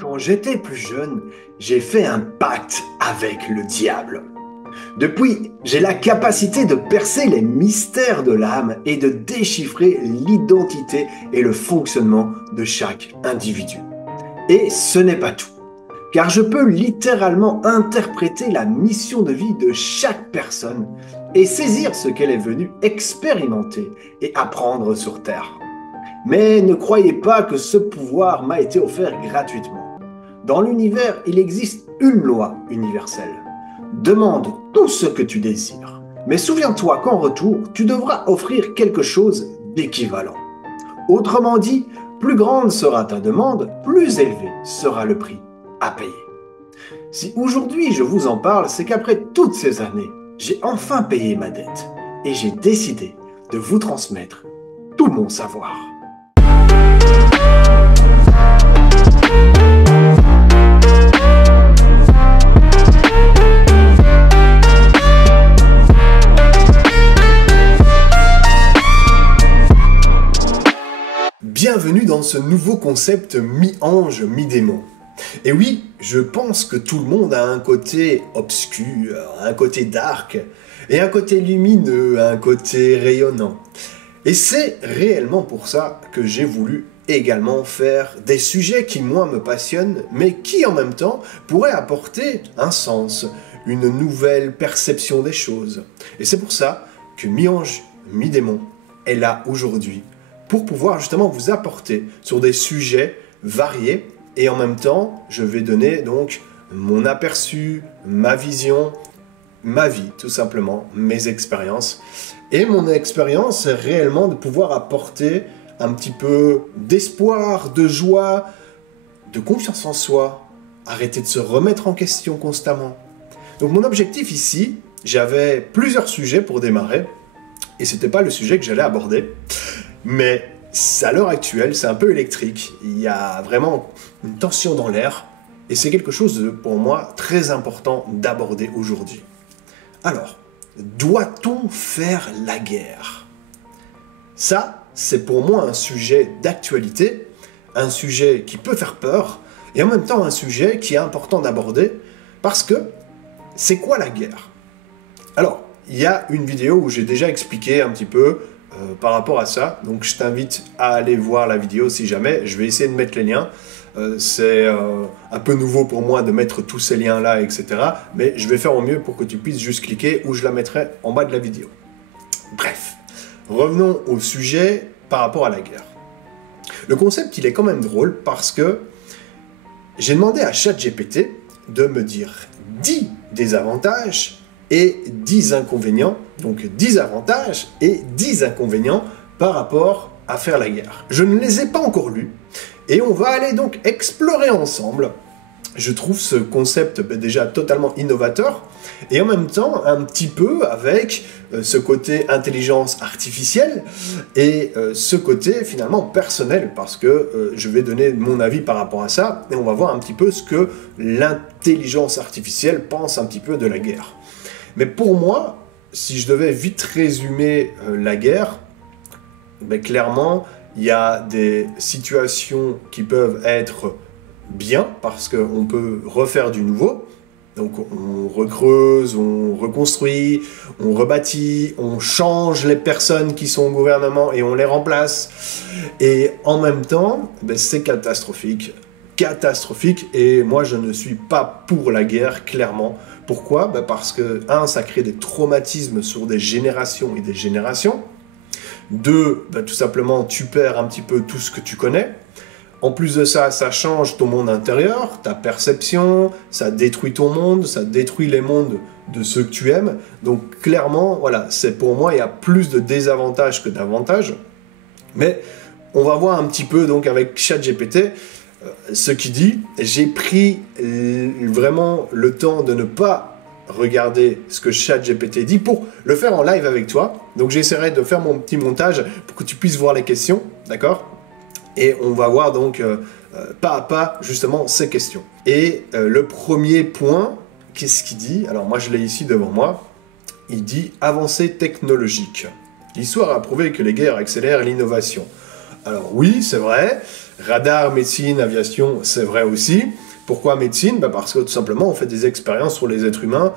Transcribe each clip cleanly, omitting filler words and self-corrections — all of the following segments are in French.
Quand j'étais plus jeune, j'ai fait un pacte avec le diable. Depuis, j'ai la capacité de percer les mystères de l'âme et de déchiffrer l'identité et le fonctionnement de chaque individu. Et ce n'est pas tout, car je peux littéralement interpréter la mission de vie de chaque personne et saisir ce qu'elle est venue expérimenter et apprendre sur Terre. Mais ne croyez pas que ce pouvoir m'a été offert gratuitement. Dans l'univers, il existe une loi universelle. Demande tout ce que tu désires. Mais souviens-toi qu'en retour, tu devras offrir quelque chose d'équivalent. Autrement dit, plus grande sera ta demande, plus élevé sera le prix à payer. Si aujourd'hui je vous en parle, c'est qu'après toutes ces années, j'ai enfin payé ma dette et j'ai décidé de vous transmettre tout mon savoir. Bienvenue dans ce nouveau concept mi-ange, mi-démon. Et oui, je pense que tout le monde a un côté obscur, un côté dark, et un côté lumineux, un côté rayonnant. Et c'est réellement pour ça que j'ai voulu également faire des sujets qui, moi, me passionnent, mais qui, en même temps, pourraient apporter un sens, une nouvelle perception des choses. Et c'est pour ça que mi-ange, mi-démon est là aujourd'hui, pour pouvoir justement vous apporter sur des sujets variés. Et en même temps, je vais donner donc mon aperçu, ma vision, ma vie tout simplement, mes expériences. Et mon expérience, c'est réellement de pouvoir apporter un petit peu d'espoir, de joie, de confiance en soi, arrêter de se remettre en question constamment. Donc mon objectif ici, j'avais plusieurs sujets pour démarrer, et c'était pas le sujet que j'allais aborder. Mais à l'heure actuelle, c'est un peu électrique. Il y a vraiment une tension dans l'air. Et c'est quelque chose de, pour moi, très important d'aborder aujourd'hui. Alors, doit-on faire la guerre? Ça, c'est pour moi un sujet d'actualité, un sujet qui peut faire peur, et en même temps un sujet qui est important d'aborder, parce que c'est quoi la guerre? Alors, il y a une vidéo où j'ai déjà expliqué un petit peu par rapport à ça, donc je t'invite à aller voir la vidéo si jamais, je vais essayer de mettre les liens, c'est un peu nouveau pour moi de mettre tous ces liens là, etc. Mais je vais faire au mieux pour que tu puisses juste cliquer ou je la mettrai en bas de la vidéo. Bref, revenons au sujet par rapport à la guerre. Le concept il est quand même drôle parce que j'ai demandé à ChatGPT de me dire 10 désavantages et 10 inconvénients, donc 10 avantages et 10 inconvénients par rapport à faire la guerre. Je ne les ai pas encore lus, et on va aller donc explorer ensemble. Je trouve ce concept déjà totalement innovateur, et en même temps un petit peu avec ce côté intelligence artificielle, et ce côté finalement personnel, parce que je vais donner mon avis par rapport à ça, et on va voir un petit peu ce que l'intelligence artificielle pense un petit peu de la guerre. Mais pour moi, si je devais vite résumer la guerre, ben clairement, il y a des situations qui peuvent être bien, parce qu'on peut refaire du nouveau. Donc on recreuse, on reconstruit, on rebâtit, on change les personnes qui sont au gouvernement et on les remplace. Et en même temps, ben c'est catastrophique. Catastrophique, et moi je ne suis pas pour la guerre, clairement. Pourquoi? Parce que, ça crée des traumatismes sur des générations et des générations. 2, tout simplement, tu perds un petit peu tout ce que tu connais. En plus de ça, ça change ton monde intérieur, ta perception, ça détruit ton monde, ça détruit les mondes de ceux que tu aimes. Donc clairement, voilà, c'est pour moi, il y a plus de désavantages que d'avantages. Mais on va voir un petit peu donc avec ChatGPT ce qu'il dit. J'ai pris vraiment le temps de ne pas regarder ce que ChatGPT dit pour le faire en live avec toi. Donc j'essaierai de faire mon petit montage pour que tu puisses voir les questions, d'accord? Et on va voir donc pas à pas justement ces questions. Et le premier point, qu'est-ce qu'il dit? Alors moi je l'ai ici devant moi. Il dit « avancée technologique ». L'histoire a prouvé que les guerres accélèrent l'innovation. Alors oui, c'est vrai. Radar, médecine, aviation, c'est vrai aussi. Pourquoi médecine? Parce que tout simplement, on fait des expériences sur les êtres humains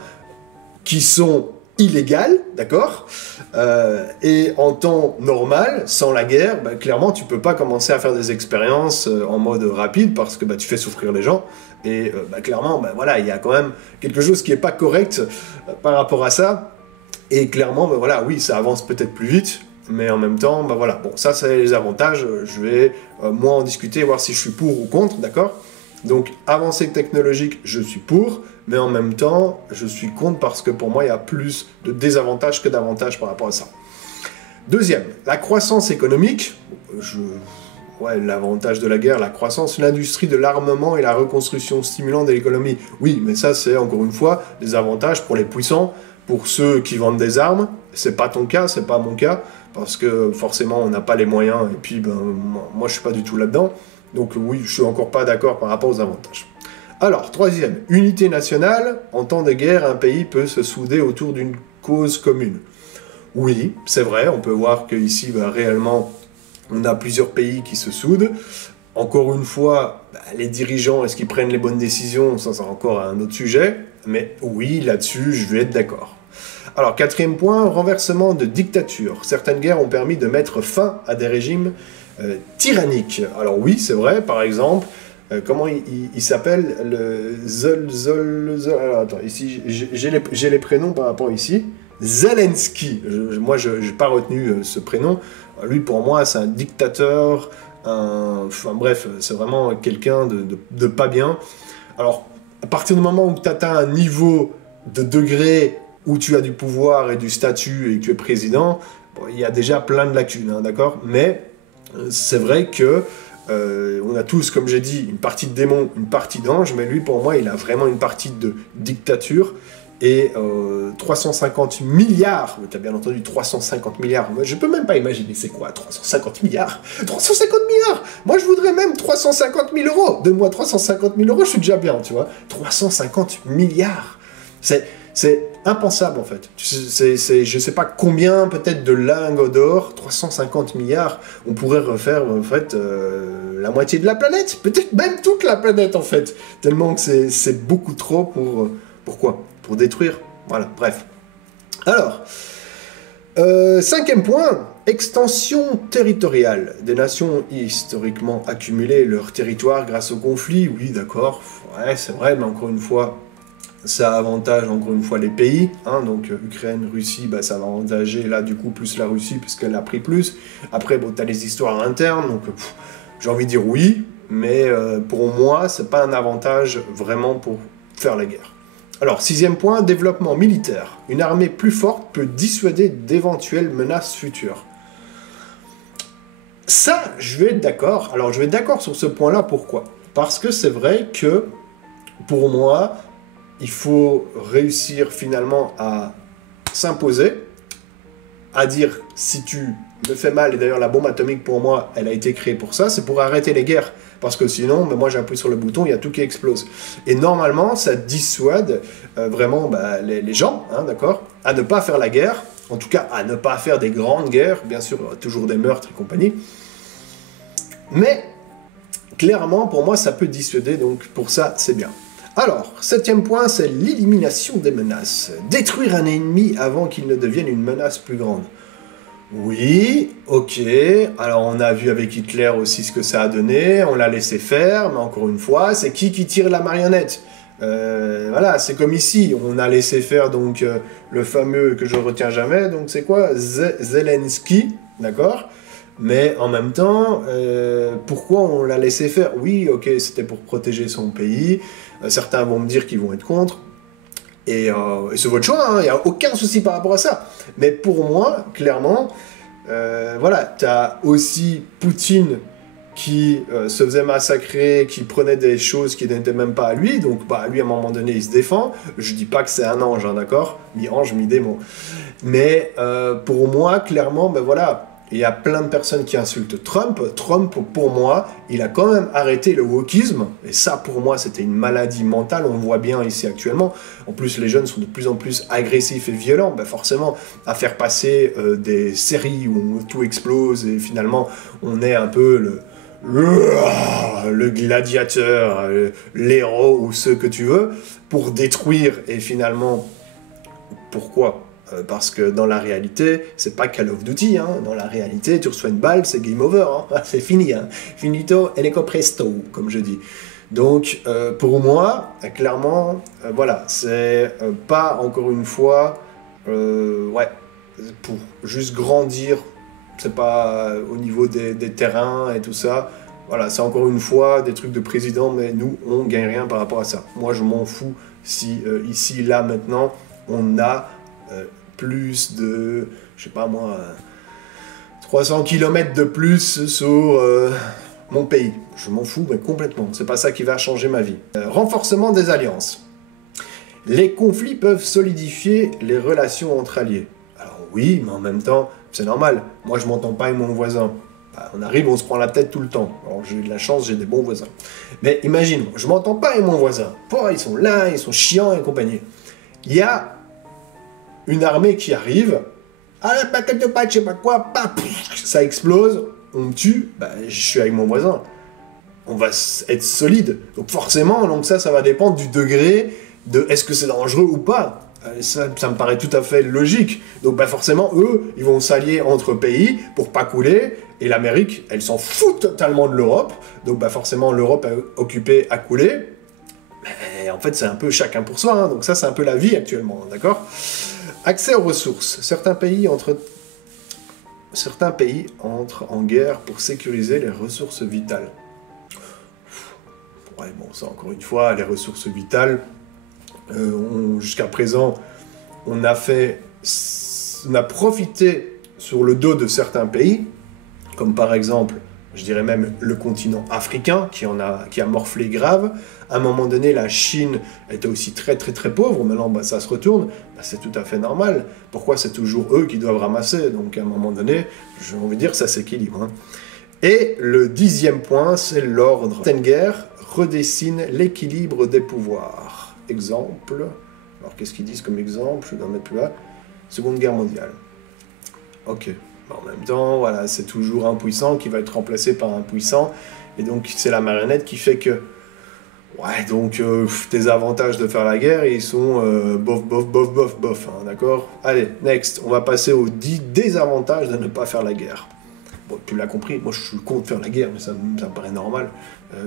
qui sont illégales, d'accord? Et en temps normal, sans la guerre, clairement, tu peux pas commencer à faire des expériences en mode rapide parce que tu fais souffrir les gens. Et clairement, voilà, il y a quand même quelque chose qui est pas correct par rapport à ça. Et clairement, voilà, oui, ça avance peut-être plus vite, mais en même temps, voilà, bon, ça, c'est les avantages. Je vais, moi, en discuter, voir si je suis pour ou contre, d'accord? Donc, avancée technologique, je suis pour, mais en même temps, je suis contre parce que pour moi, il y a plus de désavantages que d'avantages par rapport à ça. Deuxième, la croissance économique. Ouais, l'avantage de la guerre, la croissance, l'industrie de l'armement et la reconstruction stimulant de l'économie. Oui, mais ça, c'est encore une fois des avantages pour les puissants, pour ceux qui vendent des armes. C'est pas ton cas, c'est pas mon cas, parce que forcément, on n'a pas les moyens, et puis moi, je suis pas du tout là-dedans. Donc oui, je suis encore pas d'accord par rapport aux avantages. Alors, troisième, unité nationale. En temps de guerre, un pays peut se souder autour d'une cause commune. Oui, c'est vrai, on peut voir qu'ici, réellement, on a plusieurs pays qui se soudent. Encore une fois, les dirigeants, est-ce qu'ils prennent les bonnes décisions? Ça, c'est encore un autre sujet. Mais oui, là-dessus, je vais être d'accord. Alors, quatrième point, renversement de dictature. Certaines guerres ont permis de mettre fin à des régimes tyranniques. Alors oui, c'est vrai, par exemple, comment il s'appelle le alors attends, ici, j'ai les prénoms par rapport ici. Zelensky. Moi, je n'ai pas retenu ce prénom. Lui, pour moi, c'est un dictateur. Enfin bref, c'est vraiment quelqu'un de pas bien. Alors, à partir du moment où tu atteins un niveau de degré où tu as du pouvoir et du statut et que tu es président, il y a déjà plein de lacunes, hein, d'accord? Mais c'est vrai que on a tous, comme j'ai dit, une partie de démon, une partie d'ange, mais lui, pour moi, il a vraiment une partie de dictature. Et 350 milliards, tu as bien entendu 350 milliards, moi je peux même pas imaginer c'est quoi 350 milliards 350 milliards. Moi je voudrais même 350 000 euros. Donne-moi 350 000 euros, je suis déjà bien, tu vois. 350 milliards. C'est impensable en fait. Je sais pas combien peut-être de lingots d'or, 350 milliards, on pourrait refaire en fait la moitié de la planète, peut-être même toute la planète en fait. Tellement que c'est beaucoup trop pour... pourquoi? Pour détruire. Voilà, bref. Alors, cinquième point, extension territoriale. Des nations historiquement accumulé leur territoire grâce au conflit. Oui, d'accord, ouais, c'est vrai, mais encore une fois, ça avantage encore une fois les pays. Hein, donc, Ukraine, Russie, ça va avantager là, du coup, plus la Russie, puisqu'elle a pris plus. Après, bon, t'as les histoires internes, donc j'ai envie de dire oui, mais pour moi, c'est pas un avantage vraiment pour faire la guerre. Alors, sixième point, développement militaire. Une armée plus forte peut dissuader d'éventuelles menaces futures. Ça, je vais être d'accord. Alors, je vais être d'accord sur ce point-là. Pourquoi? Parce que c'est vrai que, pour moi, il faut réussir finalement à s'imposer, à dire si tu me fais mal, et d'ailleurs la bombe atomique pour moi, elle a été créée pour ça, c'est pour arrêter les guerres. Parce que sinon, moi j'appuie sur le bouton, il y a tout qui explose. Et normalement, ça dissuade vraiment les gens, hein, d'accord, à ne pas faire la guerre, en tout cas à ne pas faire des grandes guerres, bien sûr, toujours des meurtres et compagnie. Mais, clairement, pour moi, ça peut dissuader, donc pour ça, c'est bien. Alors, septième point, c'est l'élimination des menaces. Détruire un ennemi avant qu'il ne devienne une menace plus grande. Oui, ok, alors on a vu avec Hitler aussi ce que ça a donné, on l'a laissé faire, mais encore une fois, c'est qui tire la marionnette? Voilà, c'est comme ici, on a laissé faire donc le fameux que je retiens jamais, donc c'est quoi? Zelensky, d'accord? Mais en même temps, pourquoi on l'a laissé faire? Oui, ok, c'était pour protéger son pays, certains vont me dire qu'ils vont être contre, et c'est votre choix, il n'y a aucun souci par rapport à ça. Mais pour moi, clairement, voilà, tu as aussi Poutine qui se faisait massacrer, qui prenait des choses qui n'étaient même pas à lui, donc lui à un moment donné il se défend. Je dis pas que c'est un ange, hein, d'accord? Mi-ange, mi-démon. Mais pour moi, clairement, voilà, il y a plein de personnes qui insultent Trump. Trump, pour moi, il a quand même arrêté le wokisme. Et ça, pour moi, c'était une maladie mentale. On le voit bien ici actuellement. En plus, les jeunes sont de plus en plus agressifs et violents. Ben forcément, à faire passer des séries où tout explose et finalement, on est un peu le gladiateur, l'héros ou ce que tu veux, pour détruire. Et finalement, pourquoi ? Parce que dans la réalité, c'est pas Call of Duty, hein. Dans la réalité, tu reçois une balle, c'est game over, hein. C'est fini, hein. Finito, eleco presto, comme je dis. Donc, pour moi, clairement, voilà, c'est pas, encore une fois, ouais, pour juste grandir, c'est pas au niveau des terrains et tout ça, voilà, c'est encore une fois des trucs de président, mais nous, on gagne rien par rapport à ça. Moi, je m'en fous si ici, là, maintenant, on a plus de, je sais pas moi, 300 km de plus sur mon pays. Je m'en fous, mais complètement. C'est pas ça qui va changer ma vie. Renforcement des alliances. Les conflits peuvent solidifier les relations entre alliés. Alors oui, mais en même temps, c'est normal. Moi, je m'entends pas avec mon voisin. Bah, on arrive, on se prend la tête tout le temps. Alors j'ai eu de la chance, j'ai des bons voisins. Mais imagine, je m'entends pas avec mon voisin. Pourquoi ils sont là, ils sont chiants et compagnie. Il y a une armée qui arrive, ah la paquette de pâtes, je sais pas quoi, ça explose, on me tue, bah, je suis avec mon voisin. On va être solide. Donc forcément, donc ça va dépendre du degré de est-ce que c'est dangereux ou pas. Ça me paraît tout à fait logique. Donc bah forcément, eux, ils vont s'allier entre pays pour pas couler, et l'Amérique, elle s'en fout totalement de l'Europe. Donc bah forcément, l'Europe est occupée à couler. Mais en fait, c'est un peu chacun pour soi, hein. Donc ça, c'est un peu la vie actuellement, d'accord ? Accès aux ressources. Certains pays entrent en guerre pour sécuriser les ressources vitales. Ouais, bon, ça, encore une fois, les ressources vitales, jusqu'à présent, on a profité sur le dos de certains pays, comme par exemple, je dirais même le continent africain, qui a morflé grave. À un moment donné, la Chine était aussi très très très pauvre. Maintenant, bah, ça se retourne. Bah, c'est tout à fait normal. Pourquoi c'est toujours eux qui doivent ramasser? Donc à un moment donné, j'ai envie de dire, ça s'équilibre, hein. Et le 10e point, c'est l'ordre. Certaines guerres redessinent l'équilibre des pouvoirs. Exemple. Alors qu'est-ce qu'ils disent comme exemple? Je dois mettre plus là. Seconde Guerre mondiale. Ok. En même temps, voilà, c'est toujours un puissant qui va être remplacé par un puissant. Et donc, c'est la marionnette qui fait que... Ouais, donc, tes avantages de faire la guerre, ils sont bof, bof, bof, bof, bof, hein, d'accord? Allez, next, on va passer aux 10 désavantages de ne pas faire la guerre. Bon, tu l'as compris, moi je suis contre faire la guerre, mais ça me paraît normal.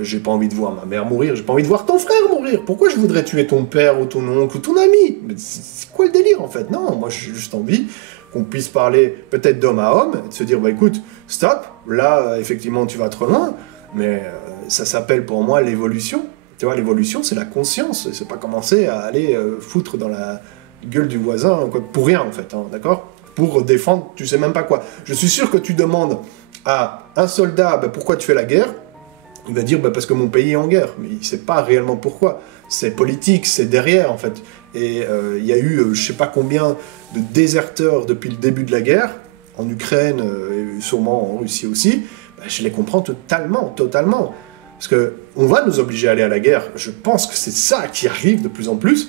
J'ai pas envie de voir ma mère mourir, j'ai pas envie de voir ton frère mourir. Pourquoi je voudrais tuer ton père ou ton oncle ou ton ami? Mais c'est quoi le délire en fait? Non, moi j'ai juste envie qu'on puisse parler peut-être d'homme à homme, et de se dire, bah écoute, stop, là effectivement tu vas trop loin, mais ça s'appelle pour moi l'évolution. Tu vois, l'évolution c'est la conscience, c'est pas commencer à aller foutre dans la gueule du voisin, quoi, pour rien en fait, hein, d'accord? Pour défendre, tu sais même pas quoi. Je suis sûr que tu demandes à un soldat, bah, pourquoi tu fais la guerre? Il va dire, bah, parce que mon pays est en guerre. Mais il ne sait pas réellement pourquoi. C'est politique, c'est derrière, en fait. Et il y a eu, je sais pas combien de déserteurs depuis le début de la guerre, en Ukraine, et sûrement en Russie aussi. Bah, je les comprends totalement. Parce qu'on va nous obliger à aller à la guerre. Je pense que c'est ça qui arrive de plus en plus.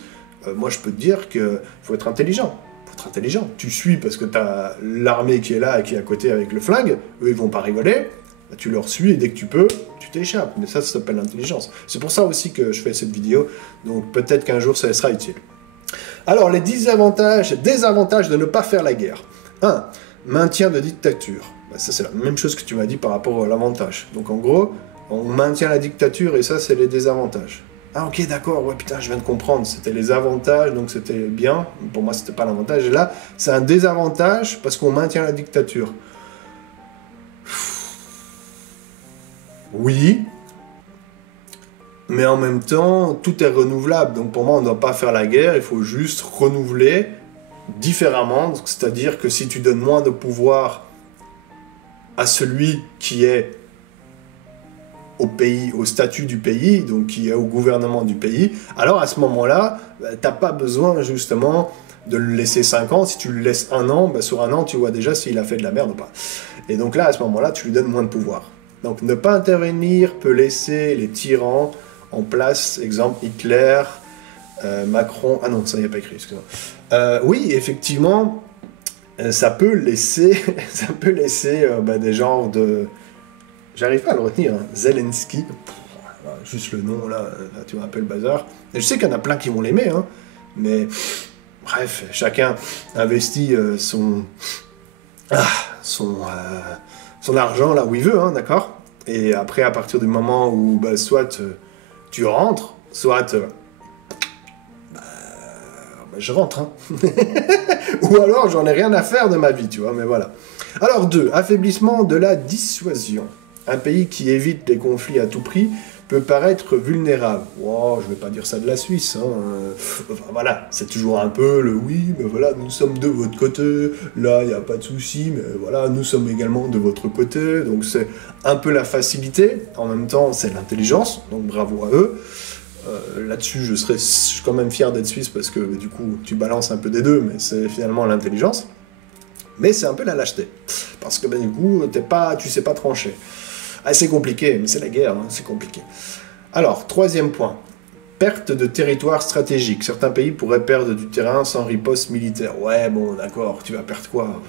Moi, je peux te dire qu'il faut être intelligent. Intelligent. Tu suis parce que tu as l'armée qui est là et qui est à côté avec le flingue, eux ils vont pas rigoler, bah, tu leur suis et dès que tu peux, tu t'échappes. Mais ça s'appelle l'intelligence. C'est pour ça aussi que je fais cette vidéo, donc peut-être qu'un jour ça sera utile. Alors les 10 désavantages de ne pas faire la guerre. 1. Maintien de dictature. Bah, ça c'est la même chose que tu m'as dit par rapport à l'avantage. Donc en gros, on maintient la dictature et ça c'est les désavantages. Ah ok d'accord, ouais putain je viens de comprendre, c'était les avantages, donc c'était bien, pour moi c'était pas l'avantage, et là c'est un désavantage parce qu'on maintient la dictature. Oui, mais en même temps tout est renouvelable, donc pour moi on ne doit pas faire la guerre, il faut juste renouveler différemment, c'est-à-dire que si tu donnes moins de pouvoir à celui qui est au pays, au statut du pays, donc qui est au gouvernement du pays, alors à ce moment-là, t'as pas besoin justement de le laisser 5 ans. Si tu le laisses 1 an, bah, sur 1 an, tu vois déjà s'il a fait de la merde ou pas. Et donc là, à ce moment-là, tu lui donnes moins de pouvoir. Donc ne pas intervenir peut laisser les tyrans en place, exemple Hitler, Macron... Ah non, ça n'y a pas écrit, excusez-moi. Oui, effectivement, ça peut laisser, des genres de... J'arrive pas à le retenir, hein. Zelensky, juste le nom, là, tu vois un peu le bazar. Et je sais qu'il y en a plein qui vont l'aimer, hein, mais bref, chacun investit son argent là où il veut, hein, d'accord. Et après, à partir du moment où soit tu rentres, soit je rentre, hein. Ou alors j'en ai rien à faire de ma vie, tu vois, mais voilà. Alors 2, affaiblissement de la dissuasion. Un pays qui évite les conflits à tout prix peut paraître vulnérable. Wow, je vais pas dire ça de la Suisse, hein. Enfin, voilà, c'est toujours un peu le oui, mais voilà, nous sommes de votre côté, là, il n'y a pas de souci, mais voilà, nous sommes également de votre côté, donc c'est un peu la facilité, en même temps, c'est l'intelligence, donc bravo à eux. Là-dessus, je suis quand même fier d'être suisse parce que du coup, tu balances un peu des deux, mais c'est finalement l'intelligence. Mais c'est un peu la lâcheté, parce que du coup, tu sais pas trancher. Ah, c'est compliqué, mais c'est la guerre, hein, c'est compliqué. Alors, 3e point, perte de territoire stratégique. Certains pays pourraient perdre du terrain sans riposte militaire. Ouais, bon, d'accord, tu vas perdre quoi?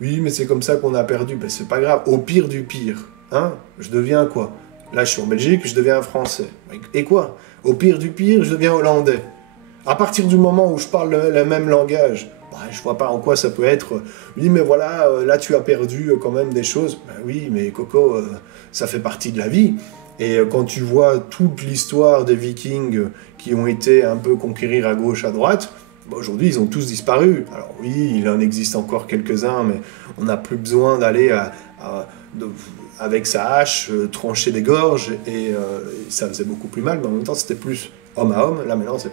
Oui, mais c'est comme ça qu'on a perdu. Ben, c'est pas grave, au pire du pire. Hein? Je deviens quoi? Là, je suis en Belgique, je deviens français. Et quoi? Au pire du pire, je deviens hollandais. À partir du moment où je parle le même langage, je vois pas en quoi ça peut être... Oui, mais voilà, là tu as perdu quand même des choses. Ben oui, mais Coco, ça fait partie de la vie. Et quand tu vois toute l'histoire des Vikings qui ont été un peu conquérir à gauche, à droite, aujourd'hui ils ont tous disparu. Alors oui, il en existe encore quelques-uns, mais on n'a plus besoin d'aller avec sa hache trancher des gorges, et ça faisait beaucoup plus mal, mais en même temps c'était plus homme à homme. Là maintenant c'est...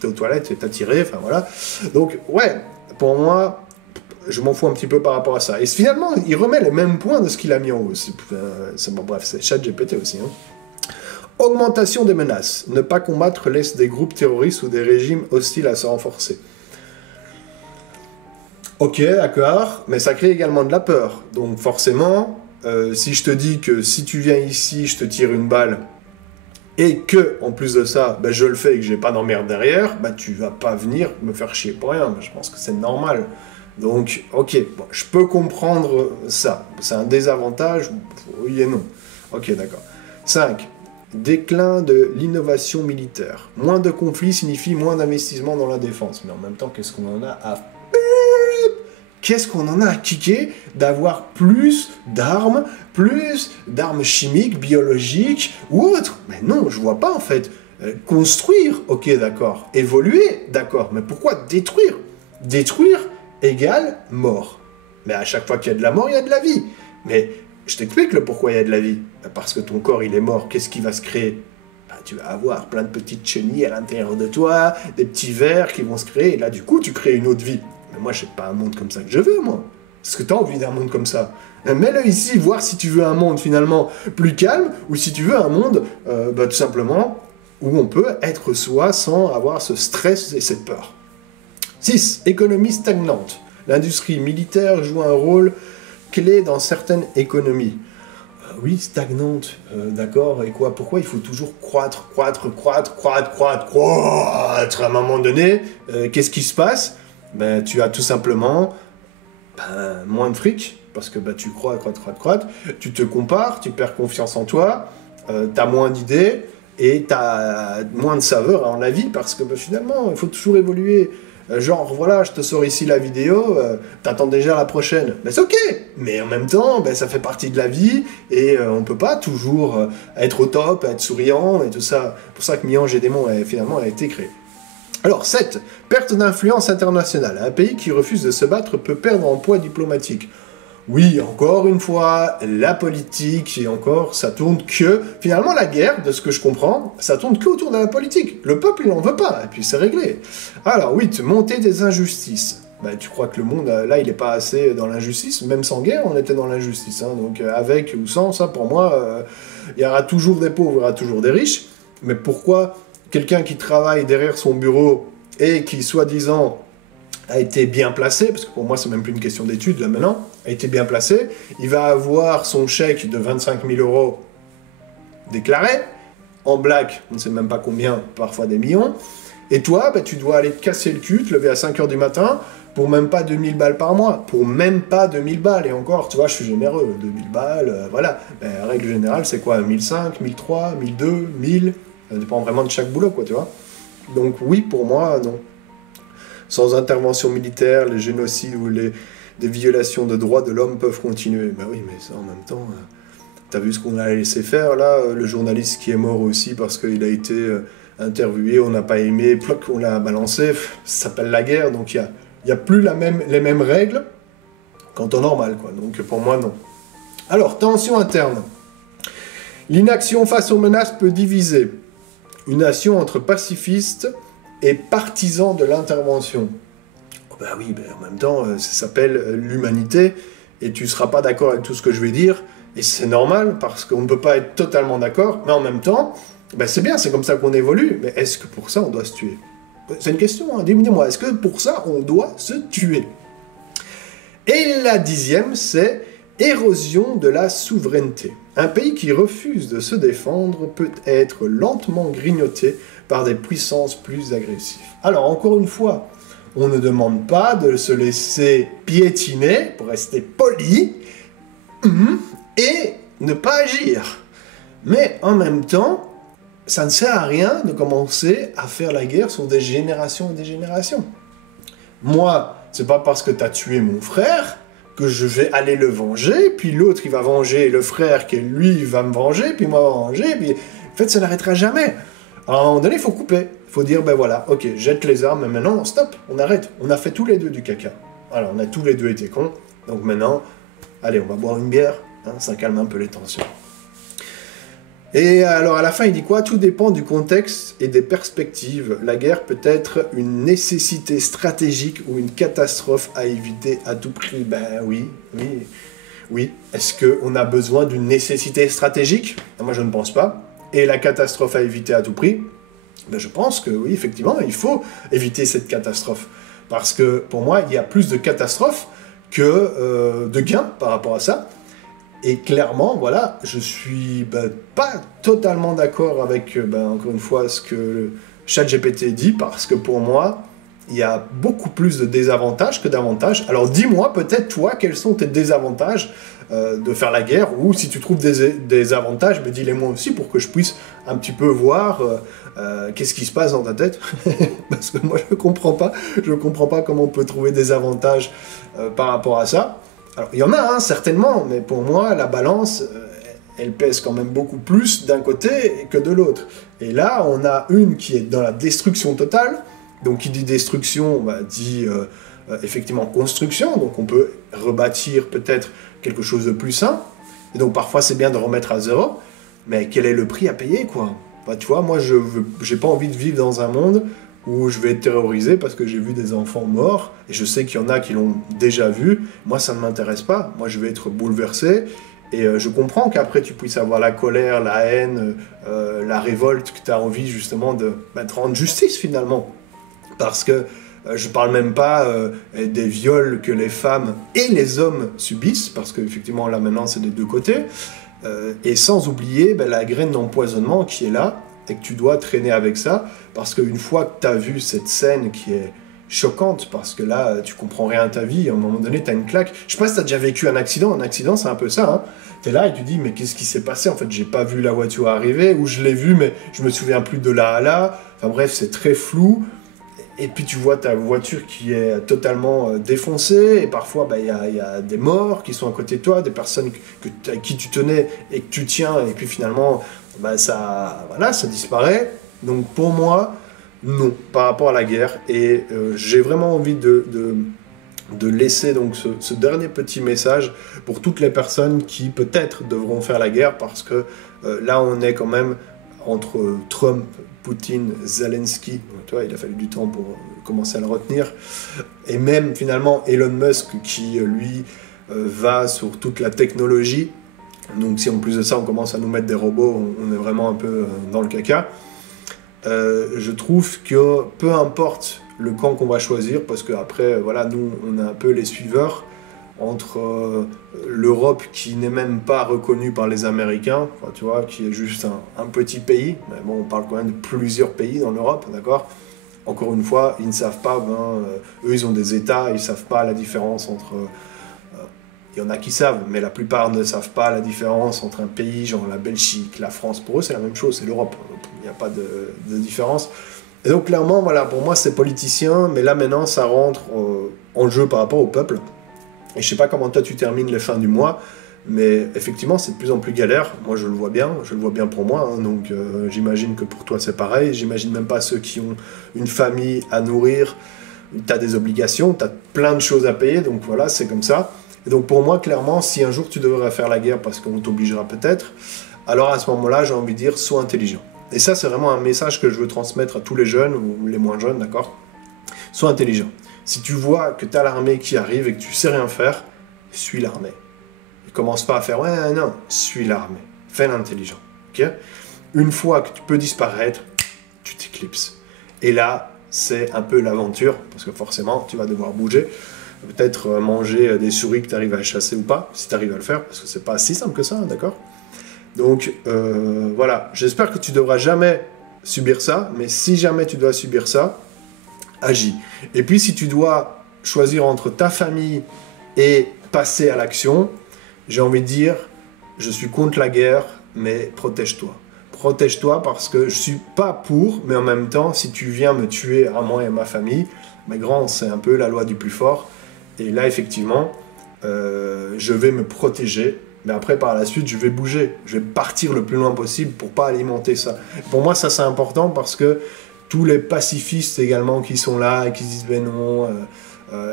T'es aux toilettes, t'as tiré, enfin voilà. Donc ouais, pour moi, je m'en fous un petit peu par rapport à ça. Et finalement, il remet les mêmes points de ce qu'il a mis en haut. Bref, c'est ChatGPT aussi. Hein. Augmentation des menaces. Ne pas combattre laisse des groupes terroristes ou des régimes hostiles à se renforcer. Ok, d'accord, mais ça crée également de la peur. Donc forcément, si je te dis que si tu viens ici, je te tire une balle, et que, en plus de ça, je le fais et que j'ai pas d'emmerde derrière, tu vas pas venir me faire chier pour rien. Je pense que c'est normal. Donc, ok, bon, je peux comprendre ça. C'est un désavantage, oui et non. Ok, d'accord. 5. Déclin de l'innovation militaire. Moins de conflits signifie moins d'investissement dans la défense. Mais en même temps, qu'est-ce qu'on en a à... Qu'est-ce qu'on en a à kicker d'avoir plus d'armes chimiques, biologiques ou autres? Mais non, je vois pas en fait. Construire, ok, d'accord. Évoluer, d'accord. Mais pourquoi détruire? Détruire égale mort. Mais à chaque fois qu'il y a de la mort, il y a de la vie. Mais je t'explique le pourquoi il y a de la vie. Parce que ton corps, il est mort. Qu'est-ce qui va se créer? Tu vas avoir plein de petites chenilles à l'intérieur de toi, des petits vers qui vont se créer. Et là, du coup, tu crées une autre vie. Mais moi, je n'ai pas un monde comme ça que je veux, moi. Est-ce que tu as envie d'un monde comme ça? Mets-le ici, voir si tu veux un monde finalement plus calme, ou si tu veux un monde, tout simplement, où on peut être soi sans avoir ce stress et cette peur. 6. Économie stagnante. L'industrie militaire joue un rôle clé dans certaines économies. Oui, stagnante, d'accord, et quoi? Pourquoi il faut toujours croître? À un moment donné, qu'est-ce qui se passe? Tu as tout simplement moins de fric, parce que tu crois, tu te compares, tu perds confiance en toi, tu as moins d'idées, et tu as moins de saveur en la vie, parce que finalement, il faut toujours évoluer. Genre, voilà, je te sors ici la vidéo, t'attends déjà la prochaine. C'est ok, mais en même temps, ça fait partie de la vie, et on peut pas toujours être au top, être souriant, et tout ça. C'est pour ça que Mi-Ange et Démon, finalement, a été créé. Alors, 7. Perte d'influence internationale. Un pays qui refuse de se battre peut perdre en poids diplomatique. Oui, encore une fois, la politique, et encore, ça tourne que... Finalement, la guerre, de ce que je comprends, ça tourne que autour de la politique. Le peuple, il n'en veut pas, et puis c'est réglé. Alors, 8. Monter des injustices. Tu crois que le monde, là, il n'est pas assez dans l'injustice? Même sans guerre, on était dans l'injustice. Hein. Donc, avec ou sans, ça, pour moi, il y aura toujours des pauvres, il y aura toujours des riches. Mais pourquoi quelqu'un qui travaille derrière son bureau et qui, soi-disant, a été bien placé, parce que pour moi c'est même plus une question d'études là maintenant, a été bien placé, il va avoir son chèque de 25 000 € déclaré, en black, on ne sait même pas combien, parfois des millions, et toi, tu dois aller te casser le cul, te lever à 5 h du matin, pour même pas 2000 balles par mois, pour même pas 2000 balles, et encore, tu vois, je suis généreux, 2000 balles, voilà, en règle générale, c'est quoi, 1500, 1300, 1200, 1000, ça dépend vraiment de chaque boulot, quoi, tu vois. Donc oui, pour moi, non. Sans intervention militaire, les génocides ou des violations de droits de l'homme peuvent continuer. Ben oui, mais ça en même temps, t'as vu ce qu'on a laissé faire là, le journaliste qui est mort aussi parce qu'il a été interviewé, on n'a pas aimé, ploc, on l'a balancé, ça s'appelle la guerre, donc il y a plus les mêmes règles qu'en temps normal, quoi. Donc pour moi, non. Alors, tension interne. L'inaction face aux menaces peut diviser une nation entre pacifistes et partisans de l'intervention. Oh ben oui, en même temps, ça s'appelle l'humanité, et tu ne seras pas d'accord avec tout ce que je vais dire, et c'est normal, parce qu'on ne peut pas être totalement d'accord, mais en même temps, c'est bien, c'est comme ça qu'on évolue, mais est-ce que pour ça on doit se tuer? C'est une question, hein, dis-moi, est-ce que pour ça on doit se tuer? Et la 10e, c'est érosion de la souveraineté. Un pays qui refuse de se défendre peut être lentement grignoté par des puissances plus agressives. Alors, encore une fois, on ne demande pas de se laisser piétiner, pour rester poli, et ne pas agir. Mais en même temps, ça ne sert à rien de commencer à faire la guerre sur des générations et des générations. Moi, c'est pas parce que tu as tué mon frère que je vais aller le venger, puis l'autre il va venger le frère qui lui va me venger, puis moi va venger, puis en fait ça n'arrêtera jamais. À un moment donné, il faut couper. Il faut dire, voilà, ok, jette les armes, mais maintenant, stop, on arrête. On a fait tous les deux du caca. Alors, on a tous les deux été cons, donc maintenant, allez, on va boire une bière, hein, ça calme un peu les tensions. Et alors, à la fin, il dit quoi? Tout dépend du contexte et des perspectives. La guerre peut être une nécessité stratégique ou une catastrophe à éviter à tout prix. Oui. Est-ce qu'on a besoin d'une nécessité stratégique? Moi, je ne pense pas. Et la catastrophe à éviter à tout prix? Je pense que oui, effectivement, il faut éviter cette catastrophe. Parce que, pour moi, il y a plus de catastrophes que de gains par rapport à ça. Et clairement, voilà, je suis pas totalement d'accord avec, encore une fois, ce que ChatGPT dit, parce que pour moi, il y a beaucoup plus de désavantages que d'avantages. Alors dis-moi peut-être, toi, quels sont tes désavantages de faire la guerre, ou si tu trouves des avantages, dis-les moi aussi pour que je puisse un petit peu voir qu'est-ce qui se passe dans ta tête. Parce que moi, je comprends pas comment on peut trouver des avantages par rapport à ça. Alors, il y en a, certainement, mais pour moi, la balance, elle pèse quand même beaucoup plus d'un côté que de l'autre. Et là, on a une qui est dans la destruction totale. Donc, qui dit destruction, dit effectivement construction. Donc, on peut rebâtir peut-être quelque chose de plus sain. Et donc, parfois, c'est bien de remettre à zéro. Mais quel est le prix à payer, quoi? Tu vois, moi, j'ai pas envie de vivre dans un monde où je vais être terrorisé parce que j'ai vu des enfants morts, et je sais qu'il y en a qui l'ont déjà vu. Moi, ça ne m'intéresse pas. Moi, je vais être bouleversé, et je comprends qu'après, tu puisses avoir la colère, la haine, la révolte, que tu as envie, justement, de rendre justice, finalement. Parce que je parle même pas des viols que les femmes et les hommes subissent, parce qu'effectivement, là, maintenant, c'est des deux côtés. Et sans oublier la graine d'empoisonnement qui est là, et que tu dois traîner avec ça, parce qu'une fois que tu as vu cette scène qui est choquante, parce que là, tu comprends rien à ta vie, à un moment donné, tu as une claque. Je sais pas si tu as déjà vécu un accident c'est un peu ça, hein. Tu es là et tu dis, mais qu'est-ce qui s'est passé? En fait, j'ai pas vu la voiture arriver, ou je l'ai vue, mais je me souviens plus de là à là. Enfin bref, c'est très flou. Et puis tu vois ta voiture qui est totalement défoncée, et parfois il y a des morts qui sont à côté de toi, des personnes à qui tu tenais et que tu tiens, et puis finalement ça disparaît. Donc pour moi, non, par rapport à la guerre. Et j'ai vraiment envie de laisser donc ce dernier petit message pour toutes les personnes qui peut-être devront faire la guerre, parce que là on est quand même entre Trump, Poutine, Zelensky, tu vois, il a fallu du temps pour commencer à le retenir, et même finalement Elon Musk qui lui va sur toute la technologie. Donc si en plus de ça on commence à nous mettre des robots, on est vraiment un peu dans le caca. Je trouve que peu importe le camp qu'on va choisir, parce qu'après, voilà, nous, on est un peu les suiveurs entre l'Europe qui n'est même pas reconnue par les Américains, enfin, tu vois, qui est juste un petit pays, mais bon, on parle quand même de plusieurs pays dans l'Europe, d'accord? Encore une fois, ils ne savent pas, eux ils ont des États, ils ne savent pas la différence entre... il y en a qui savent, mais la plupart ne savent pas la différence entre un pays, genre la Belgique, la France. Pour eux c'est la même chose, c'est l'Europe, il n'y a pas de différence. Et donc clairement, voilà, pour moi c'est politicien, mais là maintenant ça rentre en jeu par rapport au peuple. Et je sais pas comment toi tu termines les fins du mois, mais effectivement c'est de plus en plus galère. Moi je le vois bien pour moi, hein, donc j'imagine que pour toi c'est pareil. J'imagine même pas ceux qui ont une famille à nourrir. Tu as des obligations, tu as plein de choses à payer, donc voilà, c'est comme ça. Et donc pour moi, clairement, si un jour tu devrais faire la guerre parce qu'on t'obligera peut-être, alors à ce moment-là, j'ai envie de dire, sois intelligent. Et ça, c'est vraiment un message que je veux transmettre à tous les jeunes, ou les moins jeunes, d'accord? Sois intelligent. Si tu vois que tu as l'armée qui arrive et que tu sais rien faire, suis l'armée. Ne commence pas à faire « ouais, non », suis l'armée. Fais l'intelligent, ok? Une fois que tu peux disparaître, tu t'éclipses. Et là, c'est un peu l'aventure, parce que forcément, tu vas devoir bouger. Peut-être manger des souris que tu arrives à chasser ou pas, si tu arrives à le faire, parce que c'est pas si simple que ça, d'accord? Donc voilà, j'espère que tu ne devras jamais subir ça, mais si jamais tu dois subir ça, agis. Et puis si tu dois choisir entre ta famille et passer à l'action, j'ai envie de dire, je suis contre la guerre, mais protège-toi. Protège-toi parce que je suis pas pour, mais en même temps, si tu viens me tuer à moi et à ma famille, mais grand, c'est un peu la loi du plus fort. Et là, effectivement, je vais me protéger. Mais après, par la suite, je vais bouger. Je vais partir le plus loin possible pour pas alimenter ça. Pour moi, ça, c'est important parce que tous les pacifistes également qui sont là et qui disent « ben non,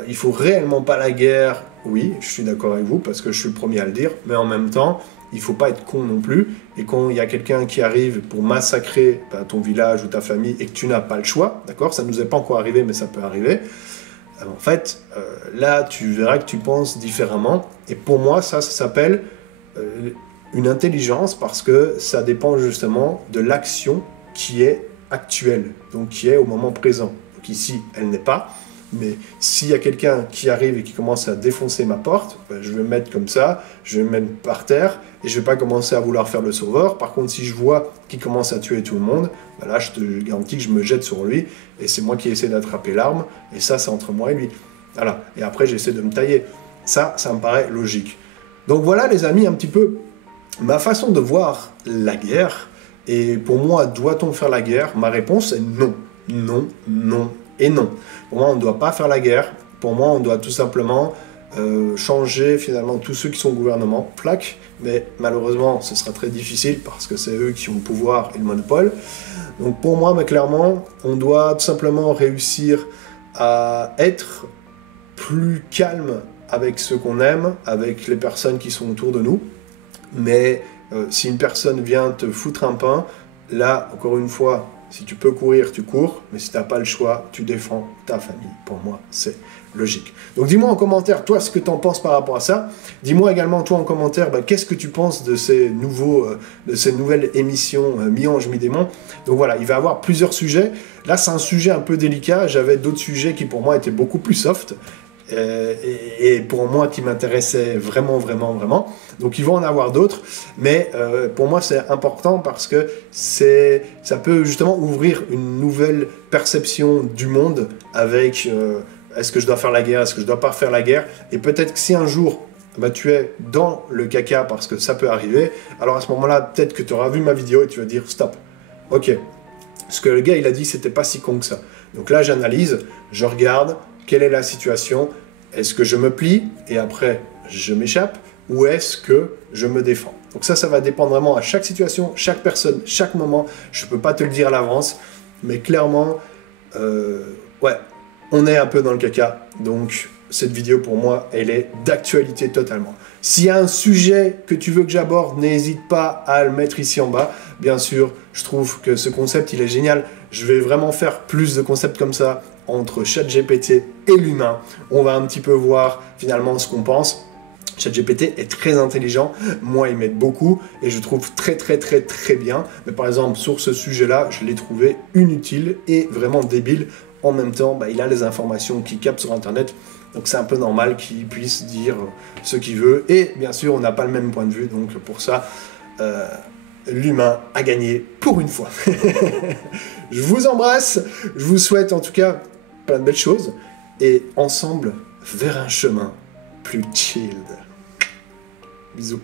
il faut réellement pas la guerre ». Oui, je suis d'accord avec vous parce que je suis le premier à le dire. Mais en même temps, il faut pas être con non plus. Et quand il y a quelqu'un qui arrive pour massacrer ton village ou ta famille et que tu n'as pas le choix, d'accord, ça nous est pas encore arrivé, mais ça peut arriver. En fait, là, tu verras que tu penses différemment. Et pour moi, ça s'appelle une intelligence parce que ça dépend justement de l'action qui est actuelle, donc qui est au moment présent. Donc ici, elle n'est pas. Mais s'il y a quelqu'un qui arrive et qui commence à défoncer ma porte, je vais me mettre comme ça, je vais me mettre par terre et je ne vais pas commencer à vouloir faire le sauveur. Par contre, si je vois qu'il commence à tuer tout le monde, là, je te garantis que je me jette sur lui et c'est moi qui essaie d'attraper l'arme et ça, c'est entre moi et lui. Voilà. Et après, j'essaie de me tailler. Ça me paraît logique. Donc voilà, les amis, un petit peu ma façon de voir la guerre. Et pour moi, doit-on faire la guerre? Ma réponse est non. Non, non et non. Pour moi, on ne doit pas faire la guerre. Pour moi, on doit tout simplement changer finalement tous ceux qui sont au gouvernement. Plaque. Mais malheureusement, ce sera très difficile parce que c'est eux qui ont le pouvoir et le monopole. Donc pour moi, mais clairement, on doit tout simplement réussir à être plus calme avec ceux qu'on aime, avec les personnes qui sont autour de nous. Mais si une personne vient te foutre un pain, là, encore une fois, si tu peux courir, tu cours, mais si tu n'as pas le choix, tu défends ta famille. Pour moi, c'est logique. Donc dis-moi en commentaire, toi, ce que tu en penses par rapport à ça. Dis-moi également, toi, en commentaire, qu'est-ce que tu penses de ces nouvelles émissions mi-ange, mi-démon. Donc voilà, il va y avoir plusieurs sujets. Là, c'est un sujet un peu délicat. J'avais d'autres sujets qui, pour moi, étaient beaucoup plus soft. Et pour moi qui m'intéressait vraiment. Donc ils vont en avoir d'autres, mais pour moi c'est important parce que ça peut justement ouvrir une nouvelle perception du monde avec est-ce que je dois faire la guerre, est-ce que je dois pas faire la guerre, et peut-être que si un jour tu es dans le caca parce que ça peut arriver, alors à ce moment-là peut-être que tu auras vu ma vidéo et tu vas dire stop, ok, ce que le gars il a dit c'était pas si con que ça. Donc là j'analyse, je regarde, quelle est la situation? Est-ce que je me plie et après je m'échappe ou est-ce que je me défends? Donc ça va dépendre vraiment à chaque situation, chaque personne, chaque moment. Je ne peux pas te le dire à l'avance, mais clairement, ouais, on est un peu dans le caca. Donc cette vidéo pour moi, elle est d'actualité totalement. S'il y a un sujet que tu veux que j'aborde, n'hésite pas à le mettre ici en bas. Bien sûr, je trouve que ce concept, il est génial. Je vais vraiment faire plus de concepts comme ça entre ChatGPT et l'humain. On va un petit peu voir finalement ce qu'on pense. ChatGPT est très intelligent, moi il m'aide beaucoup et je trouve très bien. Mais par exemple sur ce sujet-là, je l'ai trouvé inutile et vraiment débile en même temps, bah, il a les informations qu'il capte sur Internet, donc c'est un peu normal qu'il puisse dire ce qu'il veut, et bien sûr, on n'a pas le même point de vue, donc pour ça, l'humain a gagné pour une fois. Je vous embrasse, je vous souhaite en tout cas plein de belles choses, et ensemble, vers un chemin plus chilled. Bisous.